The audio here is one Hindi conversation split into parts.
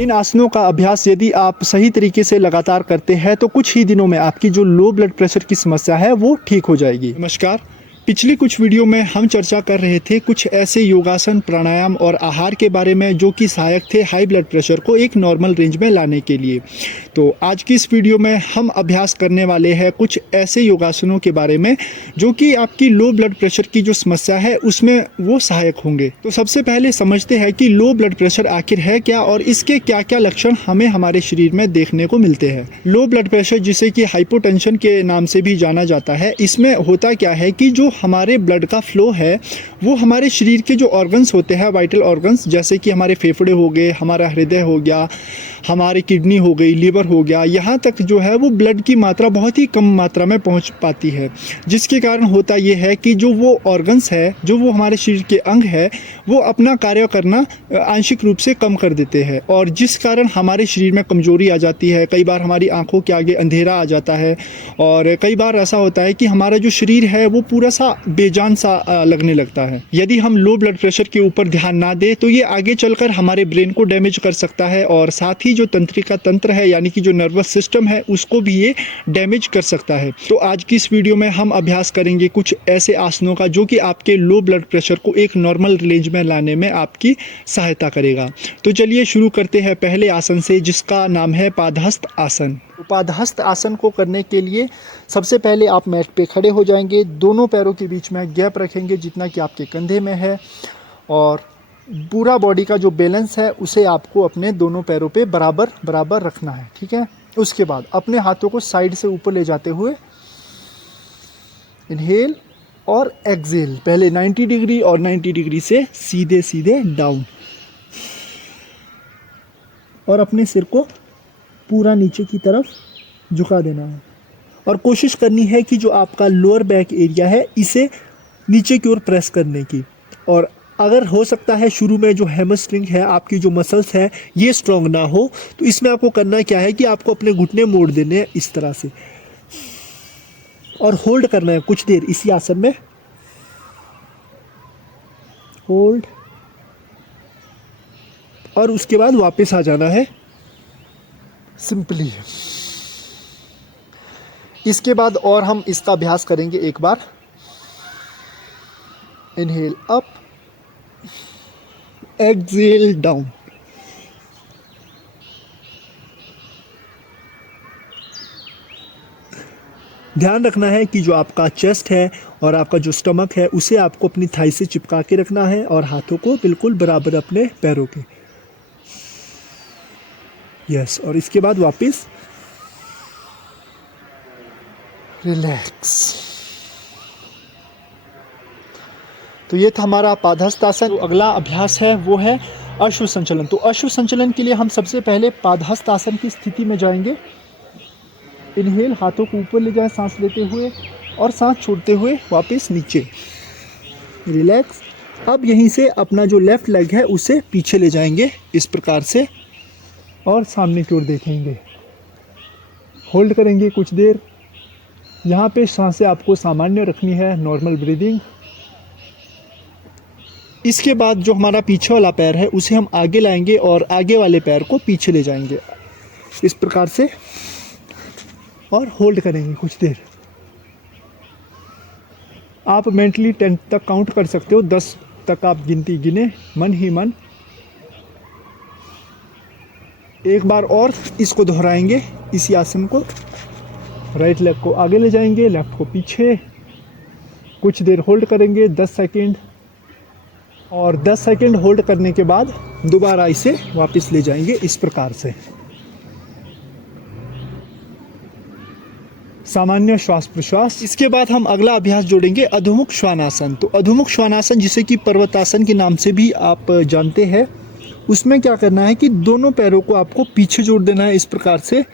इन आसनों का अभ्यास यदि आप सही तरीके से लगातार करते हैं तो कुछ ही दिनों में आपकी जो लो ब्लड प्रेशर की समस्या है वो ठीक हो जाएगी। नमस्कार। पिछली कुछ वीडियो में हम चर्चा कर रहे थे कुछ ऐसे योगासन, प्राणायाम और आहार के बारे में जो कि सहायक थे हाई ब्लड प्रेशर को एक नॉर्मल रेंज में लाने के लिए। तो आज की इस वीडियो में हम अभ्यास करने वाले हैं कुछ ऐसे योगासनों के बारे में जो कि आपकी लो ब्लड प्रेशर की जो समस्या है उसमें वो सहायक होंगे। तो सबसे पहले समझते हैं कि लो ब्लड प्रेशर आखिर है क्या और इसके क्या क्या लक्षण हमें हमारे शरीर में देखने को मिलते हैं। लो ब्लड प्रेशर, जिसे कि हाइपोटेंशन के नाम से भी जाना जाता है, इसमें होता क्या है कि जो हमारे ब्लड का फ्लो है वो हमारे शरीर के जो ऑर्गन्स होते हैं, वाइटल ऑर्गन्स, जैसे कि हमारे फेफड़े हो गए, हमारा हृदय हो गया, हमारी किडनी हो गई, लीवर हो गया, यहाँ तक जो है वो ब्लड की मात्रा बहुत ही कम मात्रा में पहुँच पाती है। जिसके कारण होता ये है कि जो वो ऑर्गन्स है, जो वो हमारे शरीर के अंग है, वो अपना कार्य करना आंशिक रूप से कम कर देते हैं और जिस कारण हमारे शरीर में कमजोरी आ जाती है। कई बार हमारी आंखों के आगे अंधेरा आ जाता है और कई बार ऐसा होता है कि हमारा जो शरीर है वो पूरा सा बेजान सा लगने लगता है। यदि हम लो ब्लड प्रेशर के ऊपर ध्यान ना दें तो ये आगे चलकर हमारे ब्रेन को डैमेज कर सकता है और साथ ही जो तंत्रिका तंत्र है, यानी कि जो नर्वस सिस्टम है, उसको भी ये डैमेज कर सकता है। तो आज की इस वीडियो में हम अभ्यास करेंगे कुछ ऐसे आसनों का जो कि आपके लो ब्लड प्रेशर को एक नॉर्मल रेंज में लाने में आपकी सहायता करेगा। तो चलिए शुरू करते हैं पहले आसन से, जिसका नाम है पादहस्त आसन। पादहस्त आसन को करने के लिए सबसे पहले आप मैट पे खड़े हो जाएंगे, दोनों पैरों के बीच में गैप रखेंगे जितना कि आपके कंधे में है और पूरा बॉडी का जो बैलेंस है उसे आपको अपने दोनों पैरों पे बराबर बराबर रखना है, ठीक है। उसके बाद अपने हाथों को साइड से ऊपर ले जाते हुए इनहेल और एक्सहेल, पहले 90 डिग्री और 90 डिग्री से सीधे सीधे डाउन, और अपने सिर को पूरा नीचे की तरफ झुका देना है और कोशिश करनी है कि जो आपका लोअर बैक एरिया है इसे नीचे की ओर प्रेस करने की। और अगर हो सकता है शुरू में जो हैमस्ट्रिंग है, आपकी जो मसल्स है, ये स्ट्रॉन्ग ना हो, तो इसमें आपको करना क्या है कि आपको अपने घुटने मोड़ देने हैं इस तरह से और होल्ड करना है कुछ देर इसी आसन में। होल्ड, और उसके बाद वापस आ जाना है सिंपली। इसके बाद और हम इसका अभ्यास करेंगे एक बार। Inhale up, exhale down. ध्यान रखना है कि जो आपका चेस्ट है और आपका जो स्टमक है उसे आपको अपनी थाई से चिपका के रखना है और हाथों को बिल्कुल बराबर अपने पैरों के। यस, और इसके बाद वापस रिलैक्स। तो ये था हमारा पादहस्त आसन। तो अगला अभ्यास है वो है अश्व संचलन। तो अश्व संचलन के लिए हम सबसे पहले पादहस्त आसन की स्थिति में जाएंगे। इनहेल, हाथों को ऊपर ले जाएं सांस लेते हुए और सांस छोड़ते हुए वापस नीचे, रिलैक्स। अब यहीं से अपना जो लेफ्ट लेग है उसे पीछे ले जाएंगे इस प्रकार से और सामने की ओर देखेंगे। होल्ड करेंगे कुछ देर। यहाँ पे सांसें आपको सामान्य रखनी है, नॉर्मल ब्रीदिंग। इसके बाद जो हमारा पीछे वाला पैर है उसे हम आगे लाएंगे और आगे वाले पैर को पीछे ले जाएंगे इस प्रकार से और होल्ड करेंगे कुछ देर। आप मेंटली 10 तक काउंट कर सकते हो, 10 तक आप गिनती गिने मन ही मन। एक बार और इसको दोहराएंगे इसी आसन को। राइट लेग को आगे ले जाएंगे, लेफ्ट को पीछे, कुछ देर होल्ड करेंगे 10 सेकंड और 10 सेकंड होल्ड करने के बाद दोबारा इसे वापस ले जाएंगे इस प्रकार से। सामान्य श्वास प्रश्वास। इसके बाद हम अगला अभ्यास जोड़ेंगे अधोमुख श्वानासन। तो अधोमुख श्वानासन, जिसे कि पर्वतासन के नाम से भी आप जानते हैं, उसमें क्या करना है कि दोनों पैरों को आपको पीछे जोड़ देना है इस प्रकार से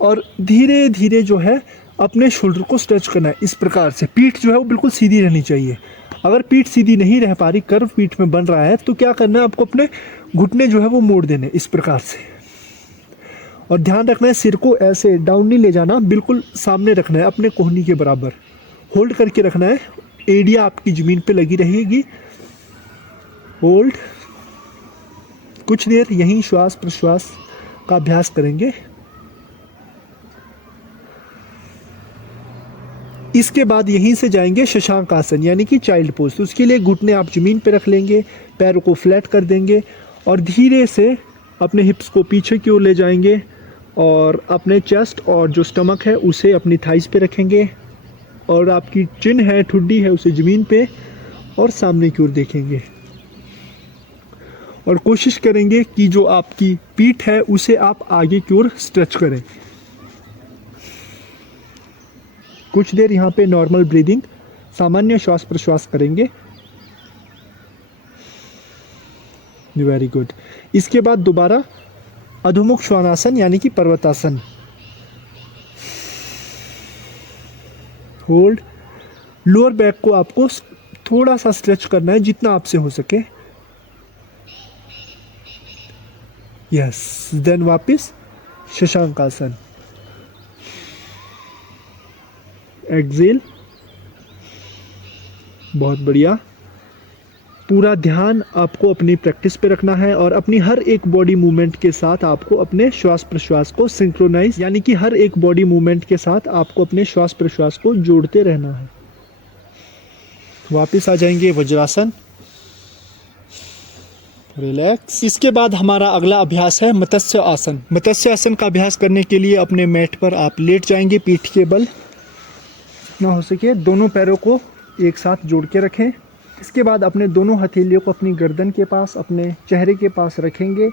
और धीरे धीरे जो है अपने शोल्डर को स्ट्रेच करना है इस प्रकार से। पीठ जो है वो बिल्कुल सीधी रहनी चाहिए। अगर पीठ सीधी नहीं रह पा रही, कर्व पीठ में बन रहा है, तो क्या करना है आपको अपने घुटने जो है वो मोड़ देने इस प्रकार से। और ध्यान रखना है सिर को ऐसे डाउन नहीं ले जाना, बिल्कुल सामने रखना है अपने कोहनी के बराबर। होल्ड करके रखना है, एड़ियाँ आपकी ज़मीन पे लगी रहेगी। होल्ड, कुछ देर यहीं श्वास प्रश्वास का अभ्यास करेंगे। इसके बाद यहीं से जाएंगे शशांक आसन यानी कि चाइल्ड पोज। तो उसके लिए घुटने आप ज़मीन पे रख लेंगे, पैरों को फ्लैट कर देंगे और धीरे से अपने हिप्स को पीछे की ओर ले जाएंगे और अपने चेस्ट और जो स्टमक है उसे अपनी थाइस पे रखेंगे और आपकी चिन है, ठुड्डी है, उसे ज़मीन पे और सामने की ओर देखेंगे और कोशिश करेंगे कि जो आपकी पीठ है उसे आप आगे की ओर स्ट्रेच करें। कुछ देर यहाँ पे नॉर्मल ब्रीदिंग, सामान्य श्वास प्रश्वास करेंगे। Very good. इसके बाद दोबारा अधोमुख श्वानासन यानी कि पर्वतासन। होल्ड। लोअर बैक को आपको थोड़ा सा स्ट्रेच करना है जितना आपसे हो सके। यस। देन वापस शशांक आसन। एक्सेल। बहुत बढ़िया। पूरा ध्यान आपको अपनी प्रैक्टिस पे रखना है और अपनी हर एक बॉडी मूवमेंट के साथ आपको अपने श्वास प्रश्वास को सिंक्रोनाइज यानी कि हर एक बॉडी मूवमेंट के साथ आपको अपने श्वास प्रश्वास को जोड़ते रहना है। वापस आ जाएंगे वज्रासन। रिलैक्स। इसके बाद हमारा अगला अभ्यास है मत्स्य आसन। मत्स्य आसन का अभ्यास करने के लिए अपने मैट पर आप लेट जाएंगे, पीठ के बल जितना हो सके दोनों पैरों को एक साथ जोड़ के रखें। इसके बाद अपने दोनों हथेलियों को अपनी गर्दन के पास, अपने चेहरे के पास रखेंगे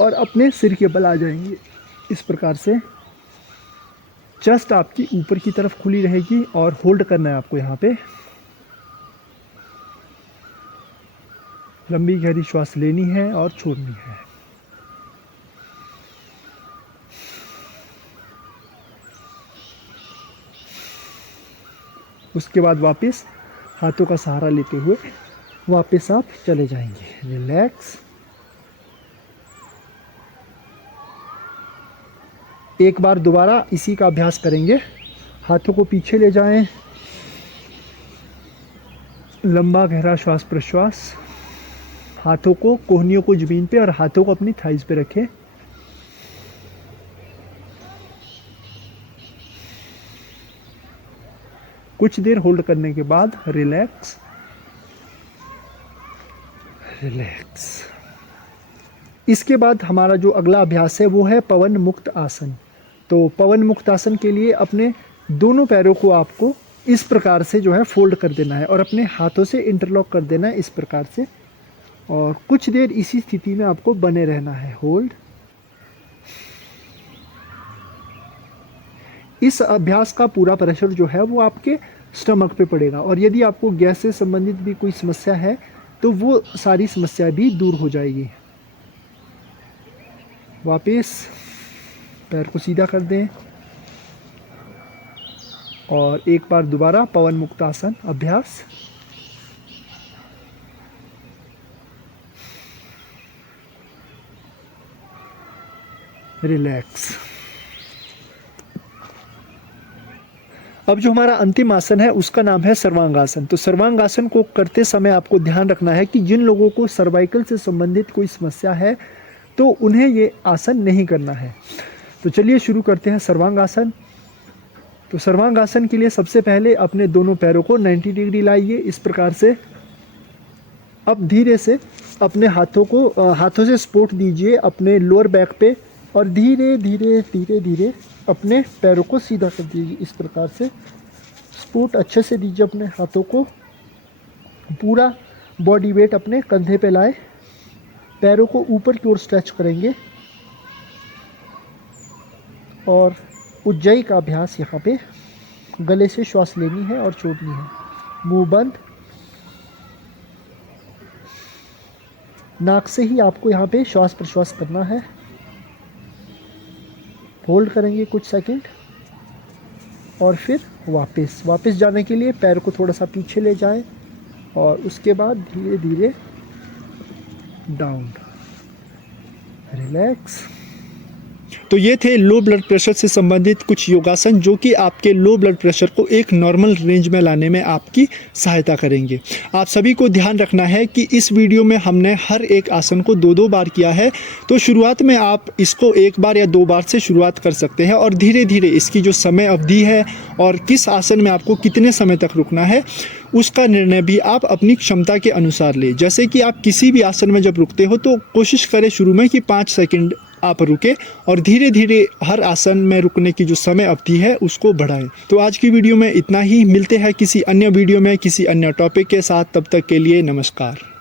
और अपने सिर के बल आ जाएंगे। इस प्रकार से चेस्ट आपकी ऊपर की तरफ खुली रहेगी और होल्ड करना है आपको यहाँ पे। लंबी गहरी श्वास लेनी है और छोड़नी है। उसके बाद वापस हाथों का सहारा लेते हुए वापस आप चले जाएंगे। रिलैक्स। एक बार दोबारा इसी का अभ्यास करेंगे। हाथों को पीछे ले जाएं, लंबा गहरा श्वास प्रश्वास, हाथों को कोहनियों को जमीन पे और हाथों को अपनी थाइस पे रखें। कुछ देर होल्ड करने के बाद रिलैक्स। रिलैक्स। इसके बाद हमारा जो अगला अभ्यास है वो है पवन मुक्त आसन। तो पवन मुक्त आसन के लिए अपने दोनों पैरों को आपको इस प्रकार से जो है फोल्ड कर देना है और अपने हाथों से इंटरलॉक कर देना है इस प्रकार से और कुछ देर इसी स्थिति में आपको बने रहना है। होल्ड। इस अभ्यास का पूरा प्रेशर जो है वो आपके स्टमक पे पड़ेगा और यदि आपको गैस से संबंधित भी कोई समस्या है तो वो सारी समस्या भी दूर हो जाएगी। वापस पैर को सीधा कर दें और एक बार दोबारा पवन मुक्तासन अभ्यास। रिलैक्स। अब जो हमारा अंतिम आसन है उसका नाम है सर्वांगासन। तो सर्वांगासन को करते समय आपको ध्यान रखना है कि जिन लोगों को सर्वाइकल से संबंधित कोई समस्या है तो उन्हें ये आसन नहीं करना है। तो चलिए शुरू करते हैं सर्वांगासन। तो सर्वांगासन के लिए सबसे पहले अपने दोनों पैरों को 90 डिग्री लाइए इस प्रकार से। अब धीरे से अपने हाथों से सपोर्ट दीजिए अपने लोअर बैक पे और धीरे धीरे धीरे धीरे अपने पैरों को सीधा कर दीजिए इस प्रकार से। सपोर्ट अच्छे से दीजिए अपने हाथों को। पूरा बॉडी वेट अपने कंधे पे लाए, पैरों को ऊपर की ओर स्ट्रेच करेंगे और उज्जयी का अभ्यास यहाँ पे गले से श्वास लेनी है और छोड़नी है। मुंह बंद। नाक से ही आपको यहाँ पे श्वास प्रश्वास करना है। होल्ड करेंगे कुछ सेकंड और फिर वापस जाने के लिए पैर को थोड़ा सा पीछे ले जाएं और उसके बाद धीरे धीरे डाउन। रिलैक्स। तो ये थे लो ब्लड प्रेशर से संबंधित कुछ योगासन जो कि आपके लो ब्लड प्रेशर को एक नॉर्मल रेंज में लाने में आपकी सहायता करेंगे। आप सभी को ध्यान रखना है कि इस वीडियो में हमने हर एक आसन को 2-2 बार किया है, तो शुरुआत में आप इसको 1 बार या 2 बार से शुरुआत कर सकते हैं और धीरे धीरे इसकी जो समय अवधि है और किस आसन में आपको कितने समय तक रुकना है उसका निर्णय भी आप अपनी क्षमता के अनुसार लें। जैसे कि आप किसी भी आसन में जब रुकते हो तो कोशिश करें शुरू में कि 5 सेकंड आप रुके और धीरे धीरे हर आसन में रुकने की जो समय अवधि है उसको बढ़ाएं। तो आज की वीडियो में इतना ही, मिलते हैं किसी अन्य वीडियो में किसी अन्य टॉपिक के साथ, तब तक के लिए नमस्कार।